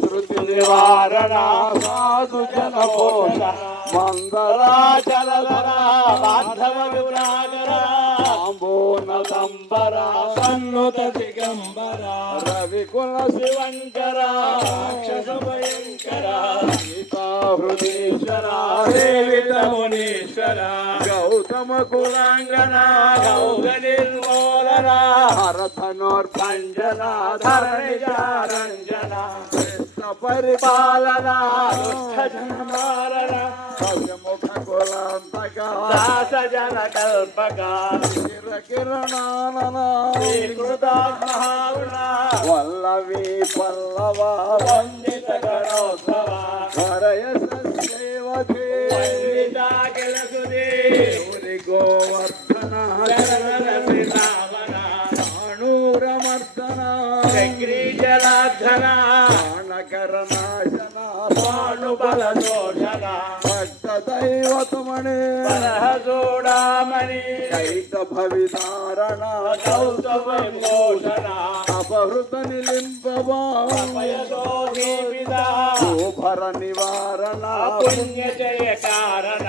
శృతి నివారణ సాధు జన పోష మందరాచలధర మాధవ విభ్రాగర అంబోనదంబర సన్నుత దిగంబర రవికుల శివంకర రాక్షస భయంకర సీతా హృదీశ్వర సేవిత మునీశ్వర கமுகுலாங்கனா கௌகனில் மோதரா அரசனோர் பஞ்சனா தரணிஜா ரஞ்சனா பரிபாலனா ஜனமாரனா கௌகமுக குலாந்தகா தாச ஜன வல்லவி பல்லவா வந்தே గోవర్ధన అణూరమర్దన చక్రీజలాధన ప్రాణకరనాశన భానుబల దోషణ భక్త దైవతమణి చూడామణి కైత భవిధారణ గౌతమ విమోచన అపహృత నిలింపవా శోభర నివారణ పుణ్య జయ కారణ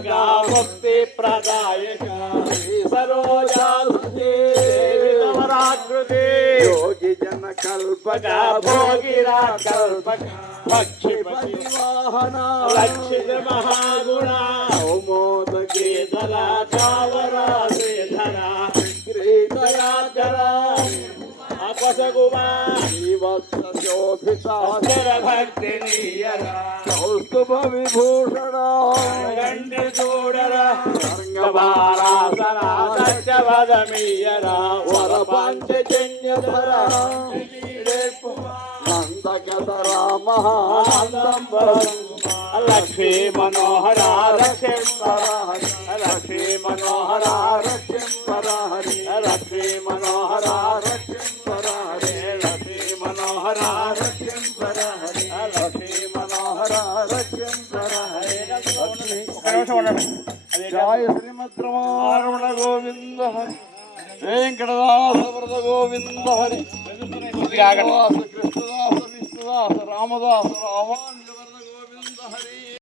దాయక ముక్తి ప్రదాయక సరోజాకృతి దేవితవరాకృతి యోగి జన కల్పక భోగిరా కల్పక పక్షిపతి పరివాహన లక్షిత మహాగుణ. కౌమోదకి కేతల కౌస్తుభ విభూషణ గండి వర పంచజన్యధర నందగధర మహానందంబర లక్ష్మీ మనోహర రక్షింపర లక్ష్మీ మనోహర లక్ష్మీ మనోహర జయ శ్రీమద్ గోవింద హరి వెంకటదాస గోవింద హరి కృష్ణదాస విష్ణుదాస రామదాస